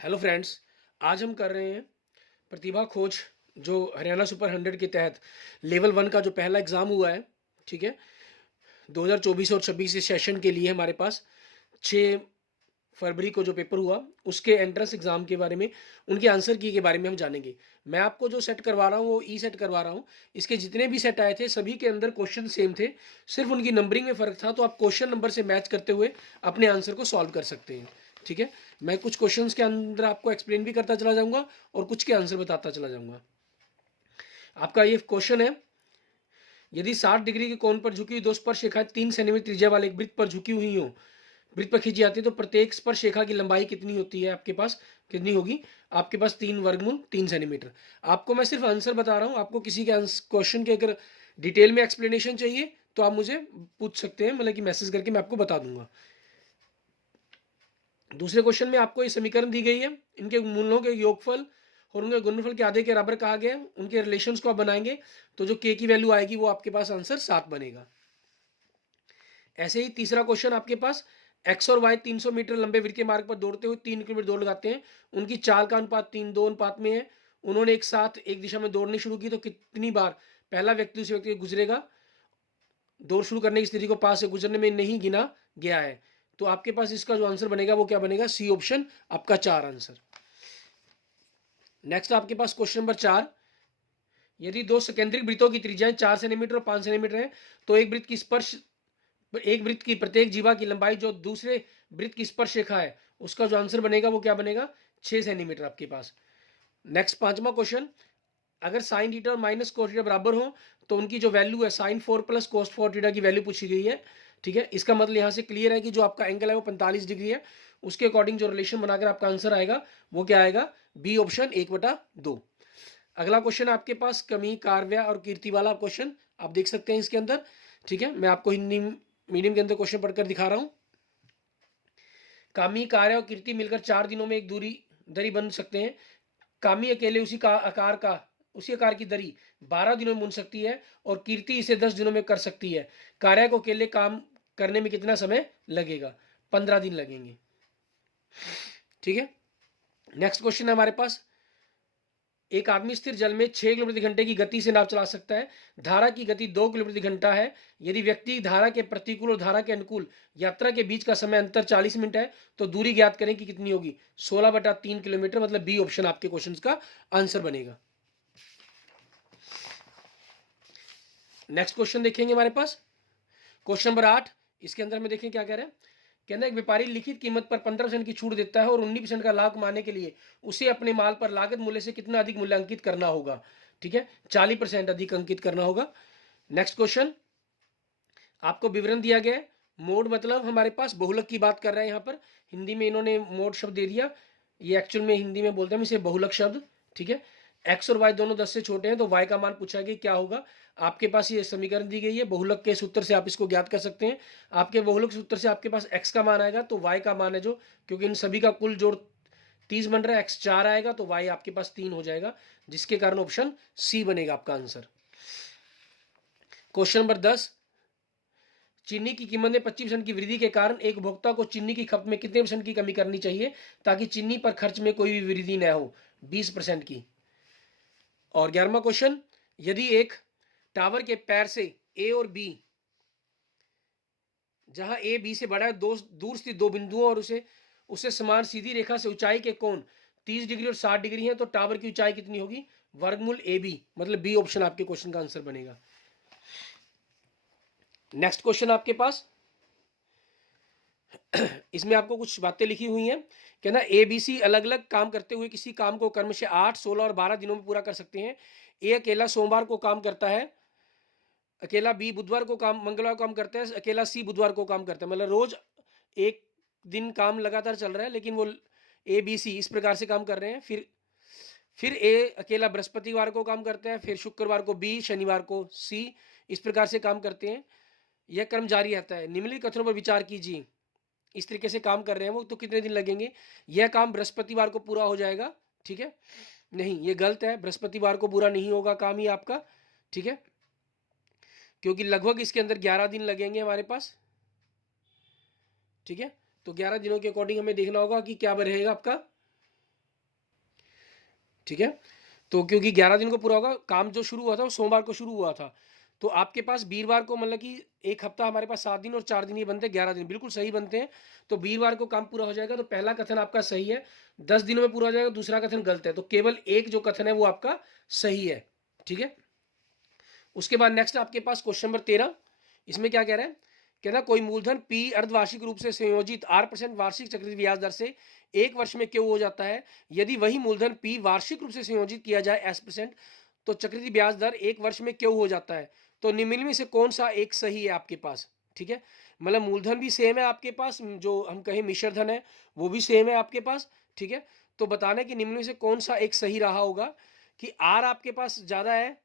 Hello friends. आज हम कर रहे हैं प्रतिभा खोज जो हरियाणा सुपर 100 के तहत लेवल 1 का जो पहला एग्ज़ाम हुआ है। ठीक है। 2024 और 26 इस सेशन के लिए हमारे पास 6 फरवरी को जो पेपर हुआ उसके एंट्रेंस एग्ज़ाम के बारे में, उनके आंसर की के बारे में हम जानेंगे। मैं आपको जो सेट करवा रहा हूँ वो ई सेट करवा रहा हूँ। इसके जितने भी सेट आए थे सभी के अंदर क्वेश्चन सेम थे, सिर्फ उनकी नंबरिंग में फ़र्क था। तो आप क्वेश्चन नंबर से मैच करते हुए अपने आंसर को सॉल्व कर सकते हैं। ठीक है। मैं कुछ क्वेश्चंस के अंदर आपको एक्सप्लेन भी करता चला जाऊंगा और कुछ के आंसर बताता चला जाऊंगा। आपका ये क्वेश्चन है, यदि 60 डिग्री के कोण पर झुकी हुई दो स्पर्श रेखाएं 3 सेंटीमीटर त्रिज्या वाले एक वृत्त पर झुकी हुई हो, वृत्त पर खींची जाती है, तो प्रत्येक स्पर्श रेखा की लंबाई कितनी होती है? आपके पास कितनी होगी? आपके पास 3 वर्गमूल 3 सेंटीमीटर। आपको मैं सिर्फ आंसर बता रहा हूँ। आपको किसी के क्वेश्चन के अगर डिटेल में एक्सप्लेनेशन चाहिए तो आप मुझे पूछ सकते हैं, मतलब कि मैसेज करके मैं आपको बता दूंगा। दूसरे क्वेश्चन में आपको ये समीकरण दी गई है, इनके मूलों के योगफल और उनके गुणनफल के आधे के बराबर कहा गया है। उनके रिलेशंस को आप बनाएंगे तो जो के की वैल्यू आएगी वो आपके पास आंसर 7 बनेगा। ऐसे ही तीसरा क्वेश्चन आपके पास, एक्स और वाई 300 मीटर लंबे वृत्तीय मार्ग पर दौड़ते हुए 3 किलोमीटर दौड़ लगाते हैं। उनकी चाल का अनुपात 3:2 अनुपात में है। उन्होंने एक साथ एक दिशा में दौड़नी शुरू की तो कितनी बार पहला व्यक्ति दूसरे व्यक्ति गुजरेगा? दौड़ शुरू करने की स्थिति को पास से गुजरने में नहीं गिना गया है। तो आपके पास इसका जो आंसर बनेगा वो क्या बनेगा? सी ऑप्शन आपका 4 आंसर। नेक्स्ट आपके पास क्वेश्चन नंबर 4, यदि दो सकेंद्रिक वृत्तों की त्रिज्याएं 4 सेंटीमीटर और 5 सेंटीमीटर है, तो एक वृत्त की प्रत्येक जीवा की लंबाई जो दूसरे वृत्त की स्पर्श रेखा है उसका जो आंसर बनेगा वो क्या बनेगा? 6 सेंटीमीटर आपके पास। नेक्स्ट पांचवा क्वेश्चन, अगर साइन थीटा और माइनस कोस थीटा बराबर हो तो उनकी जो वैल्यू है साइन 4 प्लस कोस 4 थीटा की वैल्यू पूछी गई है। ठीक है। इसका मतलब यहां से क्लियर है कि जो आपका एंगल है वो 45 डिग्री है। उसके अकॉर्डिंग जो रिलेशन बनाकर आपका आंसर आएगा वो क्या आएगा? B option 1/2। अगला क्वेश्चन आपके पास कमी कार्य और कीर्ति वाला क्वेश्चन आप देख सकते हैं इसके अंदर। ठीक है। मैं आपको हिंदी मीडियम के अंदर क्वेश्चन पढ़कर दिखा रहा हूं। कामी कार्य और कीर्ति मिलकर 4 दिनों में एक दरी बन सकते हैं। कामी अकेले उसी आकार की दरी 12 दिनों में बुन सकती है और कीर्ति इसे 10 दिनों में कर सकती है। कार्य को अकेले काम करने में कितना समय लगेगा? 15 दिन लगेंगे। ठीक है। नेक्स्ट क्वेश्चन है हमारे पास, एक आदमी स्थिर जल में 6 किलोमीटर प्रति घंटे की गति से नाव चला सकता है। धारा की गति 2 किलोमीटर प्रति घंटा है। यदि व्यक्ति धारा के प्रतिकूल और धारा के अनुकूल यात्रा के बीच का समय अंतर 40 मिनट है तो दूरी ज्ञात करें कि कितनी होगी? 16/3 किलोमीटर, मतलब बी ऑप्शन आपके क्वेश्चन का आंसर बनेगा। नेक्स्ट क्वेश्चन देखेंगे हमारे पास क्वेश्चन नंबर 8। इसके अंदर में देखें क्या कह रहे हैं। कहना एक व्यापारी लिखित कीमत पर 15% की छूट देता है और 19% का लाभ कमाने के लिए उसे अपने माल पर लागत मूल्य से कितना अधिक मूल्यांकित करना होगा? ठीक है, 40% अधिक अंकित करना होगा। नेक्स्ट क्वेश्चन, आपको विवरण दिया गया है। मोड मतलब हमारे पास बहुलक की बात कर रहे हैं। यहाँ पर हिंदी में इन्होंने मोड शब्द दे दिया, ये एक्चुअल में हिंदी में बोलते हैं इसे बहुलक शब्द। ठीक है। एक्स और वाई दोनों 10 से छोटे हैं तो वाई का मान पूछा गया क्या होगा। आपके पास ये समीकरण दी गई है, बहुलक के सूत्र से आप इसको ज्ञात कर सकते हैं। आपके बहुलक सूत्र से आपके पास एक्स का मान आएगा तो वाई का मान है जो, क्योंकि इन सभी का कुल जोड़ 30 बन रहा है, एक्स 4 आएगा तो वाई आपके पास 3 हो जाएगा, जिसके कारण ऑप्शन सी बनेगा आपका आंसर। क्वेश्चन नंबर 10, चीनी की कीमत में 25% की वृद्धि के कारण एक उपभोक्ता को चीनी की खपत में कितने % की कमी करनी चाहिए ताकि चीनी पर खर्च में कोई भी वृद्धि न हो? 20% की। और 11वां क्वेश्चन, यदि एक टावर के पैर से ए और बी, जहां ए बी से बड़ा है, दो दूर स्थित दो बिंदुओं और उसे उससे समान सीधी रेखा से ऊंचाई के कोण 30 डिग्री और 60 डिग्री है तो टावर की ऊंचाई कितनी होगी? वर्गमूल ए बी, मतलब बी ऑप्शन आपके क्वेश्चन का आंसर बनेगा। नेक्स्ट क्वेश्चन आपके पास, इसमें आपको कुछ बातें लिखी हुई हैं। कहना ए बी सी अलग अलग काम करते हुए किसी काम को कर्म से 8, 16 और 12 दिनों में पूरा कर सकते हैं। ए अकेला सोमवार को काम करता है, अकेला बी बुधवार को काम मंगलवार को काम करता है, अकेला सी बुधवार को काम करता है। मतलब रोज एक दिन काम लगातार चल रहा है लेकिन वो ए बी सी इस प्रकार से काम कर रहे हैं। फिर ए अकेला बृहस्पतिवार को काम करता है, फिर शुक्रवार को बी, शनिवार को सी, इस प्रकार से काम करते हैं। यह क्रम जारी रहता है। निम्नलिखित कथनों पर विचार कीजिए। इस तरीके से काम कर रहे हैं वो, तो कितने दिन लगेंगे? यह काम बृहस्पतिवार को पूरा हो जाएगा। ठीक है, नहीं ये गलत है, बृहस्पतिवार को पूरा नहीं होगा काम ही आपका। ठीक है, क्योंकि लगभग इसके अंदर 11 दिन लगेंगे हमारे पास। ठीक है, तो 11 दिनों के अकॉर्डिंग हमें देखना होगा कि क्या रहेगा आपका। ठीक है। तो क्योंकि 11 दिन को पूरा होगा, काम जो शुरू हुआ था वो सोमवार को शुरू हुआ था, तो आपके पास वीरवार को मतलब कि एक हफ्ता हमारे पास 7 दिन और 4 दिन ये बनते हैं 11 दिन, बिल्कुल सही बनते हैं। तो वीरवार को काम पूरा हो जाएगा, तो पहला कथन आपका सही है, 10 दिनों में पूरा हो जाएगा। दूसरा कथन गलत है, तो केवल एक जो कथन है वो आपका सही है, ठीक है। उसके बाद नेक्स्ट आपके पास क्वेश्चन नंबर 13, इसमें क्या कह रहा है, कहना कोई मूलधन पी अर्धवार्षिक रूप से संयोजित 8% वार्षिक चक्रवृद्धि ब्याज दर से एक वर्ष में क्यों हो जाता है। यदि वही मूलधन पी वार्षिक रूप से संयोजित किया जाए S%, तो चक्रवृद्धि ब्याज दर एक वर्ष में क्यों हो जाता है। तो निम्न में से कौन सा एक सही है आपके पास, ठीक है। मतलब मूलधन भी सेम है आपके पास, जो हम कहें मिश्र धन है वो भी सेम है आपके पास, ठीक है। तो बताना कि निम्न में से कौन सा एक सही रहा होगा, कि आर आपके पास ज्यादा है,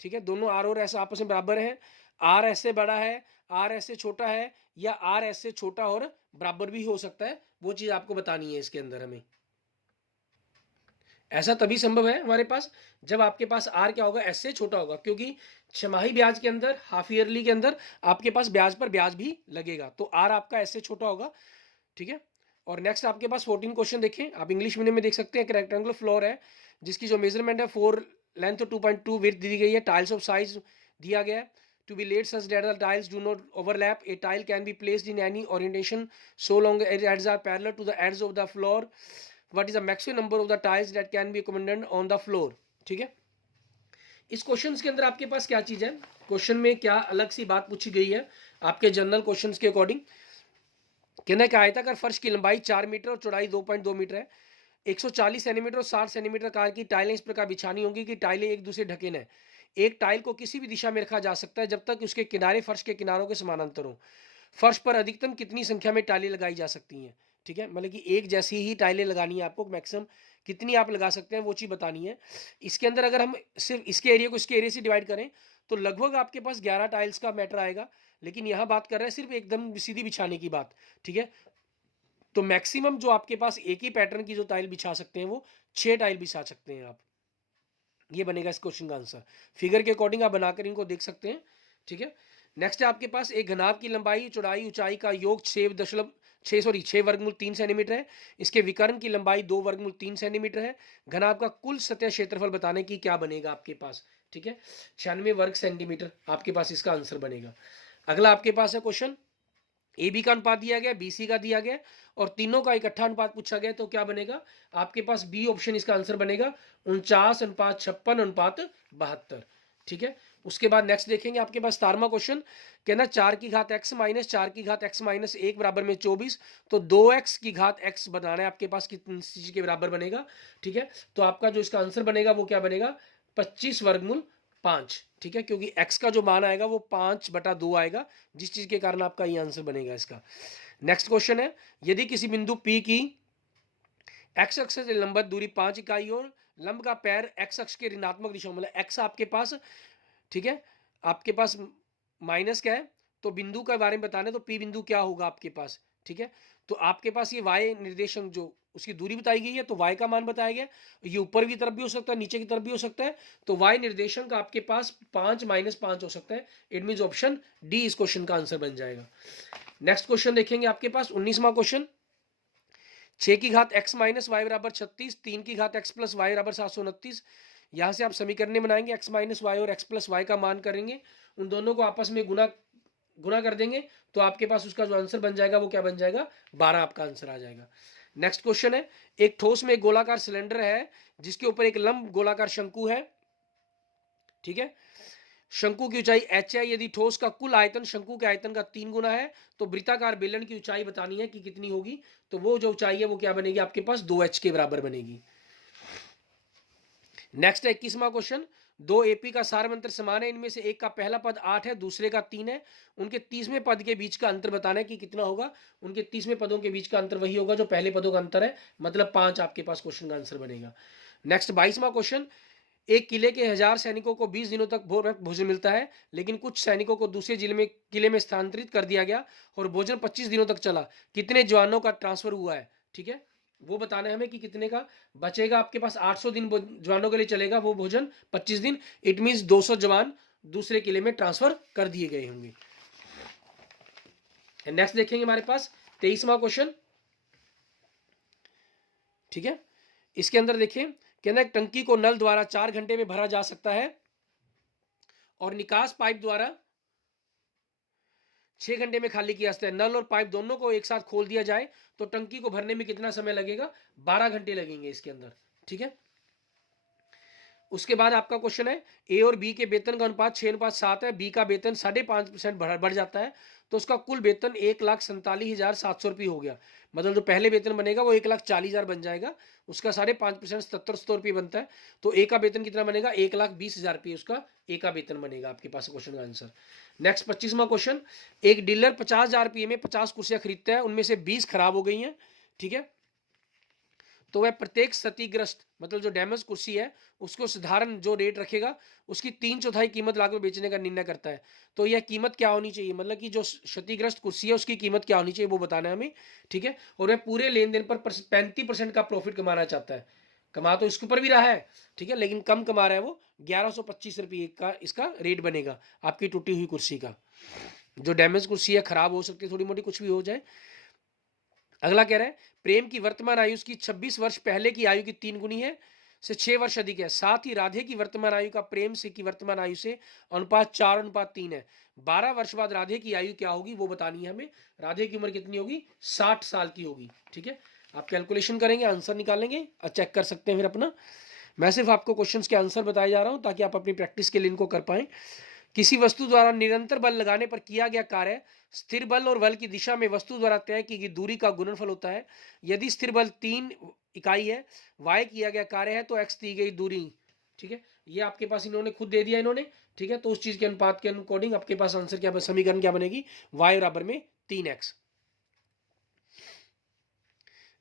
ठीक है, दोनों आर और एस आपस में बराबर हैं, आर एस से बड़ा है, आर एस से छोटा है, या आर एस से छोटा और बराबर भी हो सकता है, वो चीज आपको बतानी है इसके अंदर हमें। ऐसा तभी संभव है हमारे पास जब आपके पास आर क्या होगा, एस से छोटा होगा, क्योंकि छमाही ब्याज के अंदर, हाफ ईयरली के अंदर आपके पास ब्याज पर ब्याज भी लगेगा, तो आर आपका एस से छोटा होगा, ठीक है। और नेक्स्ट आपके पास 14 क्वेश्चन देखें, आप इंग्लिश मीडियम में देख सकते हैं। एक रेक्टेंगुलर फ्लोर है जिसकी जो मेजरमेंट है 4 लेंथ 2.2 विड्थ दी गई है, टाइल्स ऑफ साइज दिया गया है, to be laid such that the tiles do not overlap, a tile can be placed in any orientation so long as edges are parallel to the edges of the floor, what is the maximum number of the tiles that can be accommodated on the floor, ठीक है। इस question के अंदर आपके पास क्या चीज है, question में क्या अलग सी बात पूछी गई है आपके जनरल क्वेश्चन के अकॉर्डिंग। कहना है कि आयताकार फर्श की लंबाई 4 मीटर और चौड़ाई 2.2 मीटर है, 140 सेंटीमीटर और 60 सेंटीमीटर कार की टाइलें इस प्रकार बिछानी होंगी कि टाइलें एक दूसरे ढके न। एक टाइल को किसी भी दिशा में रखा जा सकता है जब तक उसके किनारे फर्श के किनारों के समानांतर हो। फर्श पर अधिकतम कितनी संख्या में टाइलें लगाई जा सकती हैं, ठीक है, मतलब कि एक जैसी ही टाइलें लगानी है आपको, मैक्सिमम कितनी आप लगा सकते हैं वो चीज़ बतानी है। इसके अंदर अगर हम सिर्फ इसके एरिया को इसके एरिया से डिवाइड करें तो लगभग आपके पास 11 टाइल्स का मैटर आएगा, लेकिन यहाँ बात कर रहे हैं सिर्फ एकदम सीधी बिछाने की बात, ठीक है। तो मैक्सिमम जो आपके पास एक ही पैटर्न की जो टाइल बिछा सकते हैं वो 6 टाइल बिछा सकते हैं आप। ये बनेगा इस क्वेश्चन का आंसर, फिगर के अकॉर्डिंग आप बनाकर इनको देख सकते हैं, ठीक है। नेक्स्ट है आपके पास एक घनाभ की लंबाई चौड़ाई ऊंचाई का योग 6 वर्गमूल 3 सेंटीमीटर है, इसके विकर्ण की लंबाई 2 वर्गमूल 3 सेंटीमीटर है। घनाभ का कुल सतह क्षेत्रफल बताने की क्या बनेगा आपके पास, ठीक है, 96 वर्ग सेंटीमीटर आपके पास इसका आंसर बनेगा। अगला आपके पास है क्वेश्चन, ए बी का अनुपात दिया गया, बी सी का दिया गया और तीनों का इकट्ठा अनुपात पूछा गया, तो क्या बनेगा आपके पास बी ऑप्शन इसका आंसर बनेगा, 49:56:72, ठीक है। उसके बाद नेक्स्ट देखेंगे आपके पास 17वां क्वेश्चन, कहना 4 की घात x माइनस 4 की घात x माइनस 1 बराबर में 24, तो 2x की घात x बनाना है आपके पास कितनी चीज के बराबर बनेगा, ठीक है। तो आपका जो इसका आंसर बनेगा वो क्या बनेगा, 25 वर्गमूल 5, ठीक है, क्योंकि x का जो मान आएगा वो 5/2 आएगा, जिस चीज के कारण आपका ये आंसर बनेगा इसका। नेक्स्ट क्वेश्चन है, यदि किसी बिंदु P की x अक्ष से लंबवत दूरी 5 इकाई और लंब का पैर x अक्ष के ऋणात्मक दिशा, मतलब x आपके पास, ठीक है, आपके पास माइनस क्या है, तो बिंदु के बारे में बताने, तो P बिंदु क्या होगा आपके पास, ठीक है। तो आपके पास ये y निर्देशांक जो उसकी दूरी बताई गई है, तो y का मान बताया गया, ये ऊपर की तरफ भी हो सकता है नीचे की तरफ भी हो सकता है, तो y निर्देशांक आपके पास 5 - 5 हो सकता है। इट मींस ऑप्शन डी इस क्वेश्चन का आंसर बन जाएगा। नेक्स्ट क्वेश्चन देखेंगे आपके पास 19वां क्वेश्चन, 6 की घात x माइनस वाई बराबर 36, 3 की घात x प्लस वाई बराबर 729। यहाँ से आप समीकरण बनाएंगे, x माइनस वाई और x प्लस वाई का मान करेंगे, उन दोनों को आपस में गुना कर देंगे, तो आपके पास उसका जो आंसर बन जाएगा वो क्या बन जाएगा, 12 आपका आंसर आ जाएगा। नेक्स्ट क्वेश्चन है, एक ठोस में एक गोलाकार सिलेंडर है जिसके ऊपर एक लंब गोलाकार शंकु है, ठीक है। शंकु की ऊंचाई h है, यदि ठोस का कुल आयतन शंकु के आयतन का 3 गुना है तो वृत्ताकार बेलन की ऊंचाई बतानी है कि कितनी होगी, तो वो जो ऊंचाई है वो क्या बनेगी आपके पास 2h के बराबर बनेगी। नेक्स्ट है 21वां क्वेश्चन, 2 एपी का सार मंत्र समान है, इनमें से एक का पहला पद 8 है, दूसरे का 3 है, उनके 30वें पद के बीच का अंतर बताना है कि कितना होगा। उनके 30वें पदों के बीच का अंतर वही होगा जो पहले पदों का अंतर है, मतलब 5 आपके पास क्वेश्चन का आंसर बनेगा। नेक्स्ट 22वां क्वेश्चन, एक किले के 1000 सैनिकों को 20 दिनों तक भोजन मिलता है, लेकिन कुछ सैनिकों को दूसरे किले में स्थानांतरित कर दिया गया और भोजन 25 दिनों तक चला, कितने जवानों का ट्रांसफर हुआ है, ठीक है, वो बताना है हमें कि कितने का बचेगा। आपके पास 800 दिन जवानों के लिए चलेगा वो भोजन 25 दिन, इट मींस 200 जवान दूसरे किले में ट्रांसफर कर दिए गए होंगे। नेक्स्ट देखेंगे हमारे पास 23वां क्वेश्चन, ठीक है। इसके अंदर देखिए कहना है टंकी को नल द्वारा 4 घंटे में भरा जा सकता है और निकास पाइप द्वारा 6 घंटे में खाली किया जाता है। नल और पाइप दोनों को एक साथ खोल दिया जाए तो टंकी को भरने में कितना समय लगेगा? 12 घंटे लगेंगे इसके अंदर। ठीक है, उसके बाद आपका क्वेश्चन है ए और बी के वेतन का अनुपात 6:7 है। बी का वेतन 5.5% बढ़ जाता है तो उसका कुल वेतन 1,47,700 रुपये हो गया। मतलब जो पहले वेतन बनेगा वो 1,40,000 बन जाएगा, उसका 5.5% 7700 रुपये बनता है। तो ए का वेतन कितना बनेगा? 1,20,000 रुपये उसका ए का वेतन बनेगा। आपके पास क्वेश्चन का आंसर। नेक्स्ट 25वां क्वेश्चन, एक डीलर 50,000 रुपये में 50 कुर्सियां खरीदता है, उनमें से 20 खराब हो गई हैं। ठीक है, तो वह प्रत्येक क्षतिग्रस्त मतलब जो डैमेज कुर्सी है उसको साधारण जो रेट रखेगा उसकी 3/4 कीमत लाकर बेचने का निर्णय करता है। तो यह कीमत क्या होनी चाहिए? मतलब कि जो क्षतिग्रस्त कुर्सी है उसकी कीमत क्या होनी चाहिए वो बताना है हमें। ठीक है, और वह पूरे लेन देन पर 35% का प्रॉफिट कमाना चाहता है। कमा तो इसके ऊपर भी रहा है, ठीक है, लेकिन कम कमा रहा है वो। 1125 रुपये का इसका रेट बनेगा आपकी टूटी हुई कुर्सी का। जो डैमेज कुर्सी है, खराब हो सकती है थोड़ी मोटी, कुछ भी हो जाए। अगला कह रहा है प्रेम की वर्तमान आयु उसकी 26 वर्ष पहले की आयु की 3 गुनी है से 6 वर्ष अधिक है। साथ ही राधे की वर्तमान आयु का प्रेम से की वर्तमान आयु से अनुपात 4:3 है। 12 वर्ष बाद राधे की आयु क्या होगी वो बतानी है हमें। राधे की उम्र कितनी होगी? 60 साल की होगी। ठीक है, आप कैलकुलेशन करेंगे, आंसर निकालेंगे और चेक कर सकते हैं फिर अपना। मैं सिर्फ आपको क्वेश्चंस के आंसर बताए जा रहा हूं ताकि आप अपनी प्रैक्टिस के लिए इनको कर पाएं। किसी वस्तु द्वारा निरंतर बल लगाने पर किया गया कार्य स्थिर बल और बल की दिशा में वस्तु द्वारा तय की गई दूरी का गुणनफल होता है। यदि स्थिर बल 3 इकाई है, y किया गया कार्य है, तो x दी गई दूरी। ठीक है, ये आपके पास इन्होंने खुद दे दिया इन्होंने। ठीक है, तो उस चीज के अनुपात के अकॉर्डिंग आपके पास आंसर क्या, समीकरण क्या बनेगी? y बराबर में 3x।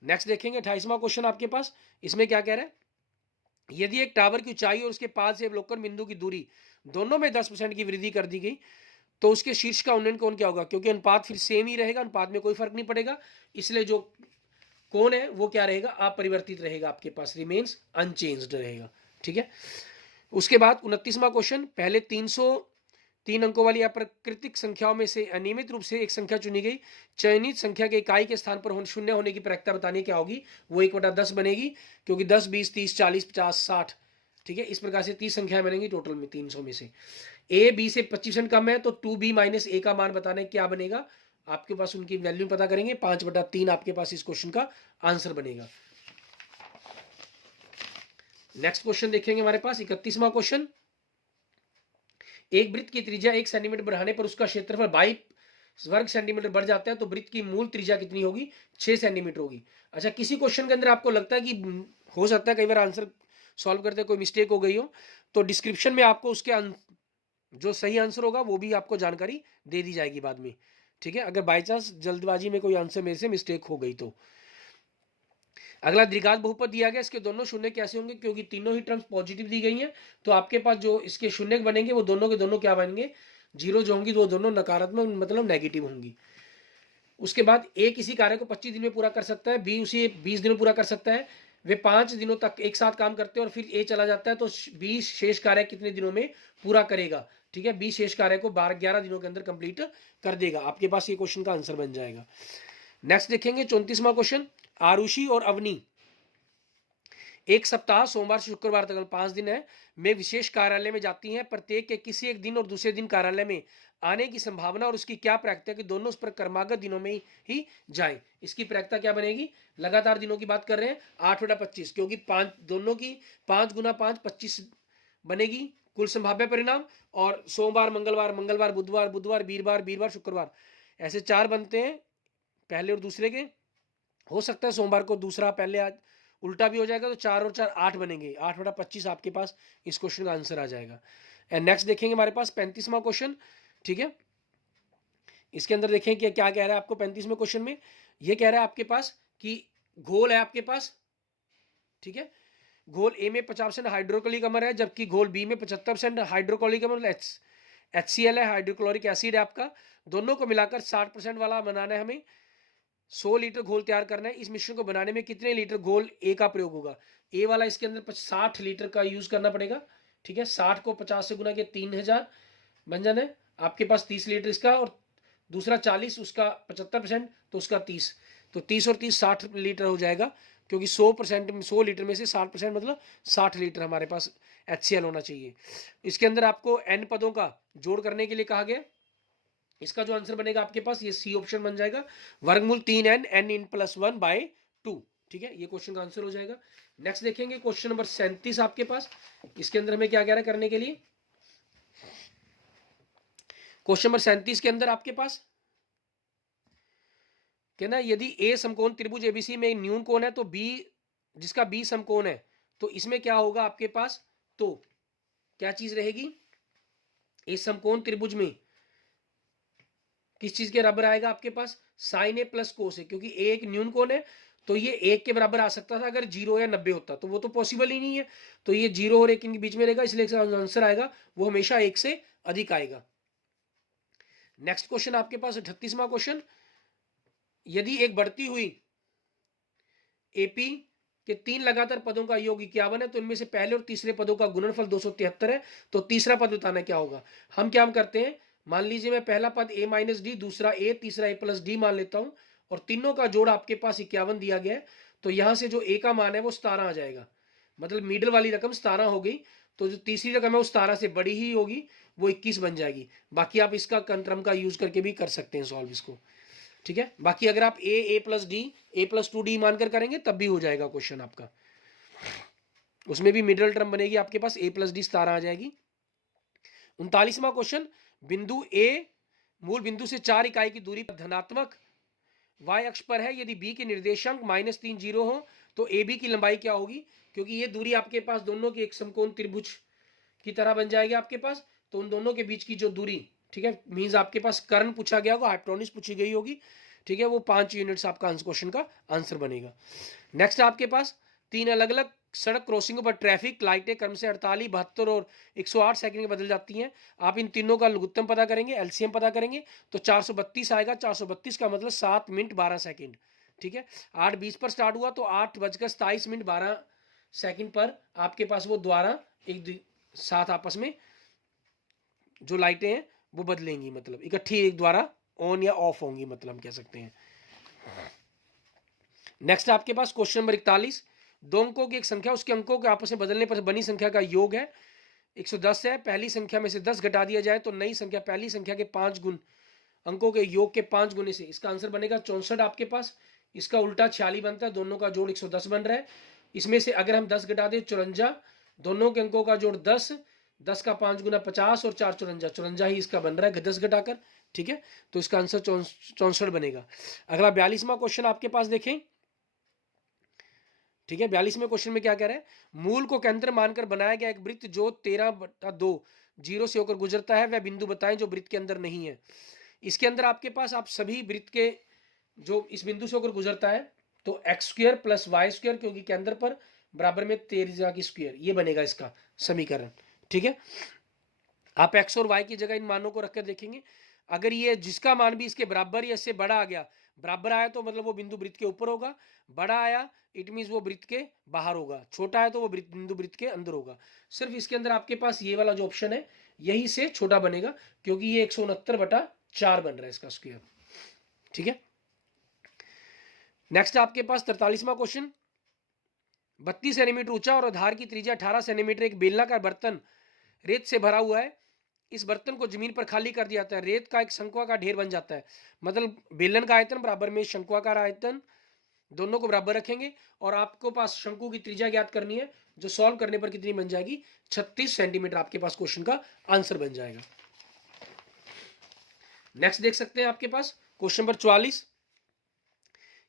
नेक्स्ट देखेंगे 28वां क्वेश्चन आपके पास। इसमें क्या कह रहा है? यदि एक टावर की ऊंचाई और उसके पास से अवलोकन बिंदु की दूरी दोनों में 10% की वृद्धि कर दी गई तो उसके शीर्ष का उन्नयन कोण क्या होगा? क्योंकि अनुपात फिर सेम ही रहेगा, अनुपात में कोई फर्क नहीं पड़ेगा, इसलिए जो कोण है वो क्या रहेगा? अपरिवर्तित रहेगा, आपके पास रिमेन्स अनचेंज्ड रहेगा। ठीक है, उसके बाद 29वां क्वेश्चन, पहले 303 अंकों वाली अप्राकृतिक संख्याओं में से अनियमित रूप से एक संख्या चुनी गई। चयनित संख्या के इकाई के स्थान पर शून्य होने की प्रायिकता बतानी क्या होगी? वो 1/10 बनेगी, क्योंकि 10, 20, 30, 40, 50, 60, ठीक है, इस प्रकार से 30 संख्याएं बनेंगी टोटल में 300 में से। ए बी से 25% कम है तो 2b माइनस ए का मान बताने क्या बनेगा? आपके पास उनकी वैल्यू पता करेंगे, 5/3 आपके पास इस क्वेश्चन का आंसर बनेगा। नेक्स्ट क्वेश्चन देखेंगे हमारे पास 31वां क्वेश्चन, एक वृत्त की त्रिज्या 1 सेंटीमीटर बढ़ाने पर उसका क्षेत्रफल 22 वर्ग सेंटीमीटर बढ़ जाता है तो वृत्त की मूल त्रिज्या कितनी होगी? 6 सेंटीमीटर होगी। अच्छा, किसी क्वेश्चन के अंदर आपको लगता है कि हो सकता है कई बार आंसर सॉल्व करते कोई मिस्टेक हो गई हो, तो डिस्क्रिप्शन में आपको उसके जो सही आंसर होगा वो भी आपको जानकारी दे दी जाएगी बाद में। ठीक है, अगर बाई चांस जल्दबाजी में कोई आंसर मेरे से मिस्टेक हो गई तो। अगला द्विघात बहुपद दिया गया, इसके दोनों शून्य कैसे होंगे? क्योंकि तीनों ही टर्म्स पॉजिटिव दी गई हैं तो आपके पास जो इसके शून्य बनेंगे वो दोनों के दोनों क्या बनेंगे? जीरो जो होंगी वो दोनों नकारात्मक मतलब नेगेटिव होंगी। उसके बाद ए किसी कार्य को 25 दिन में पूरा कर सकता है, बी उसी 20 दिन में पूरा कर सकता है। वे 5 दिनों तक एक साथ काम करते हैं और फिर ए चला जाता है तो बी शेष कार्य कितने दिनों में पूरा करेगा? ठीक है, बी शेष कार्य को 11 दिनों के अंदर कंप्लीट कर देगा। आपके पास ये क्वेश्चन का आंसर बन जाएगा। नेक्स्ट देखेंगे 34वां क्वेश्चन, आरुषि और अवनी एक सप्ताह सोमवार से शुक्रवार तक 5 दिन है में विशेष कार्यालय में जाती हैं। प्रत्येक के किसी एक दिन और दूसरे दिन कार्यालय में आने की संभावना और उसकी क्या प्रायिकता है कि दोनों उस पर क्रमागत दिनों में ही जाएं? इसकी प्रायिकता क्या बनेगी? लगातार दिनों की बात कर रहे हैं, 8/25, क्योंकि 5 दोनों की 5 गुना 5 25 बनेगी कुल संभाव्य परिणाम। और सोमवार मंगलवार, मंगलवार बुधवार, बुधवार वीरवार, वीरवार शुक्रवार, ऐसे 4 बनते हैं पहले और दूसरे के। हो सकता है सोमवार को दूसरा पहले आज उल्टा भी हो जाएगा तो 4 और 4 8 बनेंगे, 8/25 आपके पास इस क्वेश्चन का आंसर आ जाएगा। एंड नेक्स्ट देखेंगे हमारे पास 35वां क्वेश्चन। ठीक है, इसके अंदर देखें कि क्या कह रहा है आपको 35वें क्वेश्चन में। ये कह रहा है आपके पास कि घोल है आपके पास, ठीक है, घोल ए में 50% हाइड्रोक्लोरिक अमर है जबकि घोल बी में 75% हाइड्रोक्लोरिक अमर HCl है, हाइड्रोक्लोरिक एसिड है आपका। दोनों को मिलाकर 60% वाला बनाना है हमें। 100 लीटर घोल तैयार करना है। इस मिश्रण को बनाने में कितने लीटर घोल ए का प्रयोग होगा? ए वाला इसके अंदर 60 लीटर का यूज करना पड़ेगा। ठीक है, 60 को 50 से गुना के 3000 बन जाना है आपके पास 30 लीटर इसका, और दूसरा 40 उसका 75% तो उसका 30, तो 30 और 30 60 लीटर हो जाएगा। क्योंकि 100% 100 लीटर में से 60% मतलब 60 लीटर हमारे पास HCl होना चाहिए। इसके अंदर आपको n पदों का जोड़ करने के लिए कहा गया। इसका जो आंसर बनेगा आपके पास ये सी ऑप्शन बन जाएगा, वर्गमूल 3n n इन +1/2। ठीक है, ये क्वेश्चन का आंसर हो जाएगा। नेक्स्ट देखेंगे क्वेश्चन नंबर 37 आपके पास। इसके अंदर हमें क्या कह रहा है करने के लिए, क्वेश्चन नंबर 37 के अंदर आपके पास कहना यदि ए समकोण त्रिभुज एबीसी में न्यून कोण है तो बी, जिसका बी समकोण है, तो इसमें क्या होगा आपके पास, तो क्या चीज रहेगी, ए समकोण त्रिभुज में किस चीज के बराबर आएगा आपके पास, साइन ए प्लस कोस ए, क्योंकि ए एक न्यून कोण है तो ये 1 के बराबर आ सकता था अगर 0 या 90 होता, तो वो तो पॉसिबल ही नहीं है, तो ये 0 और 1 के बीच में रहेगा, इसलिए आंसर आएगा वो हमेशा 1 से अधिक आएगा। नेक्स्ट क्वेश्चन आपके पास 38वां क्वेश्चन, यदि एक बढ़ती हुई एपी के 3 लगातार पदों का योग 51 है तो इनमें से पहले और तीसरे पदों का गुणनफल 273 है, तो तीसरा पद बताना क्या होगा। हम क्या करते हैं, मान लीजिए मैं पहला पद a माइनस डी, दूसरा a, तीसरा a प्लस डी मान लेता हूं, और तीनों का जोड़ आपके पास 51 दिया गया है, तो यहां से जो a का मान है वो 17 आ जाएगा, मतलब मिडिल वाली रकम 17 हो गई, तो जो तीसरी रकम है वो 17 से बड़ी ही होगी, वो 21 बन जाएगी। बाकी आप इसका क्रम का यूज करके भी कर सकते हैं सॉल्व इसको। ठीक है, बाकी अगर आप a plus D, a plus 2d मानकर करेंगे तब भी हो जाएगा क्वेश्चन आपका, उसमें भी मिडिल टर्म बनेगी आपके पास, a प्लस डी 17 आ जाएगी। 39वां क्वेश्चन, बिंदु a मूल बिंदु से 4 इकाई की दूरी पर धनात्मक y अक्ष पर है, यदि b के निर्देशांक -3 0 हो तो ab की लंबाई क्या होगी, क्योंकि ये दूरी आपके पास दोनों के एक समकोण त्रिभुज की तरह बन जाएगी आपके पास, तो उन दोनों के बीच की जो दूरी, ठीक है, मींस आपके पास कर्ण पूछा गया होगा, हाइपोटेन्यूज पूछी गई होगी, ठीक है, वो 5 यूनिट्स आपका क्वेश्चन का आंसर बनेगा। नेक्स्ट आपके पास 3 अलग अलग सड़क क्रॉसिंगों पर ट्रैफिक लाइटें क्रम से 48, 72 और 108 सेकंड में बदल जाती हैं। आप इन तीनों का लघुत्तम पता करेंगे, एलसीएम पता करेंगे, तो 432 आएगा। 432 का मतलब 7 मिनट 12 सेकंड। ठीक है, 8:20 पर स्टार्ट हुआ तो 8:27 12 सेकंड पर आपके पास वो द्वारा एक साथ आपस में जो लाइटें हैं वो बदलेंगी, मतलब इकट्ठी एक द्वारा ऑन या ऑफ होंगी, मतलब हम कह सकते हैं। नेक्स्ट आपके पास क्वेश्चन नंबर 41, दो अंकों की एक संख्या उसके अंकों के आपस में बदलने पर बनी संख्या का योग है 110 है, पहली संख्या में से 10 घटा दिया जाए तो नई संख्या पहली संख्या के 5 गुण अंकों के योग के 5 गुने से, इसका आंसर बनेगा 64 आपके पास। इसका उल्टा 46 बनता है, दोनों का जोड़ 110 बन रहा है। इसमें से अगर हम 10 घटा दें 54, दोनों के अंकों का जोड़ 10, 10 का 5 गुना 50 और 4 54, 54 ही इसका बन रहा है 10 घटाकर। ठीक है, तो इसका आंसर 64 बनेगा। अगला 42वां क्वेश्चन आपके पास देखें। ठीक है, 42वें क्वेश्चन में क्या कह रहा है, मूल को केंद्र मानकर बनाया गया एक वृत्त जो 13/2 जीरो से होकर गुजरता है, वह बिंदु बताएं जो वृत्त के अंदर नहीं है। इसके अंदर आपके पास आप सभी वृत्त के जो इस बिंदु से होकर गुजरता है, तो x² + y², क्योंकि केंद्र पर बराबर में 13 की स्क्वायर, ये बनेगा इसका समीकरण। ठीक है, आप x और y की जगह इन मानों को रखकर देखेंगे, अगर ये जिसका मान भी इसके बराबर या इससे बड़ा आ गया, बराबर आया तो मतलब वो बिंदु वृत्त के ऊपर होगा, बड़ा आया इट मींस वो वृत्त के बाहर होगा, छोटा है तो वो बिंदु वृत्त के अंदर होगा। सिर्फ इसके अंदर आपके पास ये वाला जो ऑप्शन है यही से छोटा बनेगा, क्योंकि ये 169/4 बन रहा है इसका स्क्वायर। ठीक है, नेक्स्ट आपके पास 43वां क्वेश्चन, 32 सेंटीमीटर ऊंचा और आधार की त्रिज्या 18 सेंटीमीटर एक बेलनाकार बर्तन रेत से भरा हुआ है। इस बर्तन को जमीन पर खाली कर दिया जाता है, रेत का एक शंक्वाकार ढेर बन जाता है, मतलब बेलन का आयतन बराबर में शंक्वाकार आयतन, दोनों को बराबर रखेंगे और आपको पास शंकु की त्रिज्या ज्ञात करनी है, जो सॉल्व करने पर कितनी बन जाएगी, 36 सेंटीमीटर आपके पास क्वेश्चन का आंसर बन जाएगा। नेक्स्ट देख सकते हैं आपके पास क्वेश्चन नंबर 44,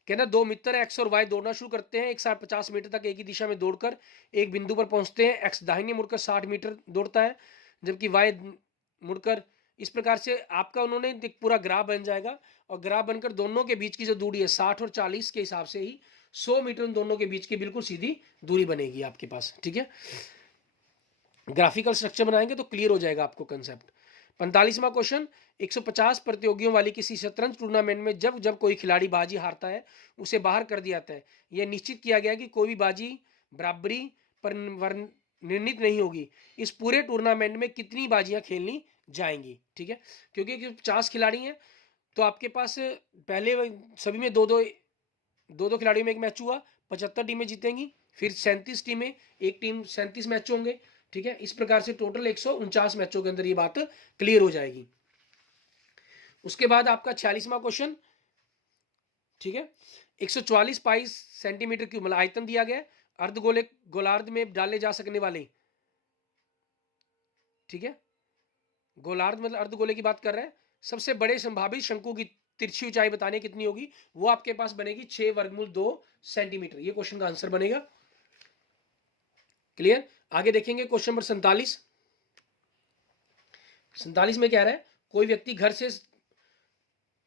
कहना दो मित्र एक्स और वाई दौड़ना शुरू करते हैं, एक साथ 50 मीटर तक एक ही दिशा में दौड़कर एक बिंदु पर पहुंचते हैं। एक्स दाहिने मुड़कर 60 मीटर दौड़ता है, जबकि वाई मुड़कर, इस प्रकार से आपका उन्होंने एक पूरा ग्राफ बन जाएगा, और ग्राफ बनकर दोनों के बीच की जो दूरी है 60 और 40 के हिसाब से ही 100 मीटर उन दोनों के बीच की बिल्कुल सीधी दूरी बनेगी आपके पास। ठीक है, ग्राफिकल स्ट्रक्चर बनाएंगे तो क्लियर हो जाएगा आपको कंसेप्ट। 45वां क्वेश्चन, 150 प्रतियोगियों वाली किसी शतरंज टूर्नामेंट में जब जब कोई खिलाड़ी बाजी हारता है उसे बाहर कर दिया जाता है। यह निश्चित किया गया कि कोई भी बाजी बराबरी पर निर्णित नहीं होगी। इस पूरे टूर्नामेंट में कितनी बाजियां खेलनी जाएंगी। ठीक है, क्योंकि 50 खिलाड़ी हैं तो आपके पास पहले सभी में दो दो खिलाड़ियों में एक मैच हुआ, 75 टीमें जीतेंगी, फिर 37 टीमें, एक टीम 37 मैच होंगे, ठीक है। इस प्रकार से टोटल 149 मैचों के अंदर ये बात क्लियर हो जाएगी। उसके बाद आपका 46वां क्वेश्चन, ठीक है। 144 पाई सेंटीमीटर क्यूब मतलब आयतन दिया गया है, अर्धगोले गोलार्ध में डाले जा सकने वाले, ठीक है, गोलार्ध मतलब अर्धगोले की बात कर रहे हैं, सबसे बड़े संभावित शंकु की तिरछी ऊंचाई बताने कितनी होगी, वो आपके पास बनेगी 6 वर्गमूल 2 सेंटीमीटर। ये क्वेश्चन का आंसर बनेगा। क्लियर। आगे देखेंगे क्वेश्चन नंबर 47। 47 में क्या रहा है, कोई व्यक्ति घर से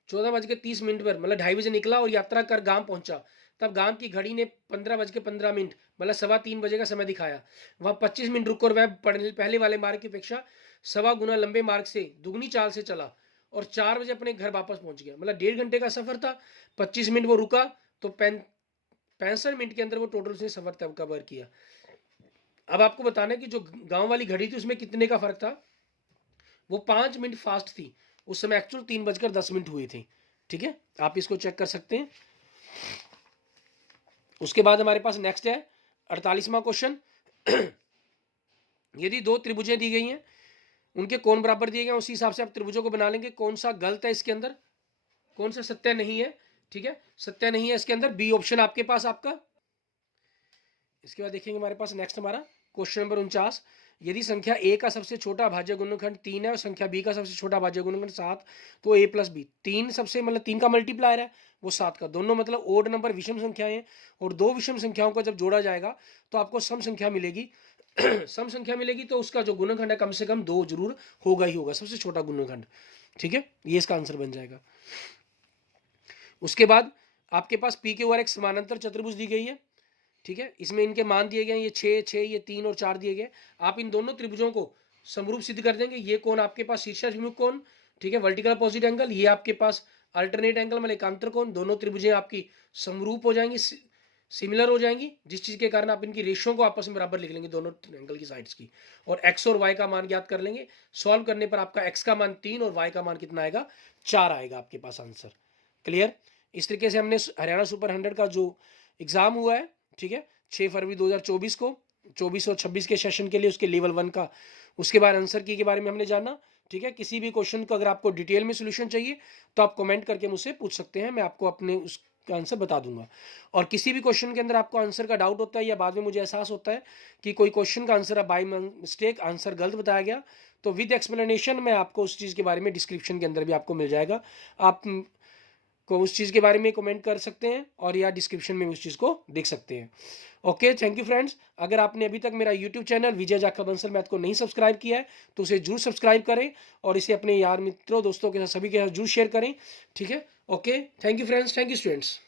14:30 पर मतलब 2:30 बजे निकला और यात्रा कर गांव पहुंचा। तब गांव की घड़ी ने 15:15 मतलब 3:15 बजे का समय दिखाया। वह 25 मिनट रुककर वह पहले वाले मार्ग की अपेक्षा 1.25 गुना लंबे मार्ग से दुगनी चाल से चला और 4 बजे अपने घर वापस पहुंच गया। मतलब 1.5 घंटे का सफर था, 25 मिनट वो रुका, तो 65 मिनट के अंदर वो टोटल उसने सफर तब कवर किया। अब आपको बताना है कि जो गांव वाली घड़ी थी उसमें कितने का फर्क था, वो 5 मिनट फास्ट थी। उस समय एक्चुअल 3:10 हुए थे, ठीक है, आप इसको चेक कर सकते हैं। उसके बाद हमारे पास नेक्स्ट है 48वां क्वेश्चन। यदि 2 त्रिभुजें दी गई हैं, उनके कोण बराबर दिए गए, उसी हिसाब से आप त्रिभुजों को बना लेंगे। कौन सा गलत है इसके अंदर, कौन सा सत्य नहीं है, ठीक है, सत्य नहीं है इसके अंदर, बी ऑप्शन आपके पास आपका। इसके बाद देखेंगे हमारे पास नेक्स्ट हमारा क्वेश्चन नंबर 49। यदि संख्या ए का सबसे छोटा भाज्य गुणनखंड 3 है और संख्या बी का सबसे छोटा भाज्य गुणनखंड 7, तो ए प्लस बी 3 सबसे मतलब 3 का मल्टीप्लायर है, वो 7 का, दोनों मतलब ओड नंबर विषम संख्याएं हैं, और दो विषम संख्याओं का जब जोड़ा जाएगा तो आपको सम संख्या मिलेगी। सम संख्या मिलेगी तो उसका जो गुणनखंड है कम से कम 2 जरूर होगा ही होगा, सबसे छोटा गुणनखंड, ठीक है, ये इसका आंसर बन जाएगा। उसके बाद आपके पास पी के ऊपर एक समानांतर चतुर्भुज दी गई है, ठीक है, इसमें इनके मान दिए गए, ये 6 6, ये 3 और 4 दिए गए। आप इन दोनों त्रिभुजों को समरूप सिद्ध कर देंगे। ये कोण आपके पास शीर्षाभिमुख कोण, ठीक है, वर्टिकल अपोजिट एंगल, ये आपके पास अल्टरनेट एंगल मतलब एकांतर कोण, दोनों त्रिभुजें आपकी समरूप हो जाएंगी, सिमिलर हो जाएंगी, जिस चीज के कारण आप इनकी रेशियो को आपस में बराबर लिख लेंगे दोनों एंगल की साइड्स की, और एक्स और वाई का मान ज्ञात कर लेंगे। सॉल्व करने पर आपका एक्स का मान 3 और वाई का मान कितना आएगा, 4 आएगा आपके पास आंसर। क्लियर। इस तरीके से हमने हरियाणा सुपर 100 का जो एग्जाम हुआ है, ठीक है, 6 फरवरी 2024 को 24 और 26 के सेशन के लिए उसके लेवल 1 का, उसके बाद आंसर की के बारे में हमने जाना, ठीक है। किसी भी क्वेश्चन को अगर आपको डिटेल में सोल्यूशन चाहिए तो आप कमेंट करके मुझसे पूछ सकते हैं, मैं आपको अपने उसका आंसर बता दूंगा। और किसी भी क्वेश्चन के अंदर आपको आंसर का डाउट होता है या बाद में मुझे एहसास होता है कि कोई क्वेश्चन का आंसर बाय मिस्टेक आंसर गलत बताया गया, तो विद एक्सप्लेनेशन मैं आपको उस चीज़ के बारे में डिस्क्रिप्शन के अंदर भी आपको मिल जाएगा, आप को उस चीज़ के बारे में कमेंट कर सकते हैं और या डिस्क्रिप्शन में उस चीज़ को देख सकते हैं। Okay, thank you friends. अगर आपने अभी तक मेरा यूट्यूब चैनल विजय जाखड़ बंसल मैथ को नहीं सब्सक्राइब किया है तो उसे जरूर सब्सक्राइब करें और इसे अपने यार मित्रों दोस्तों के साथ सभी के साथ जरूर शेयर करें, ठीक है। Okay, thank you friends, thank you students.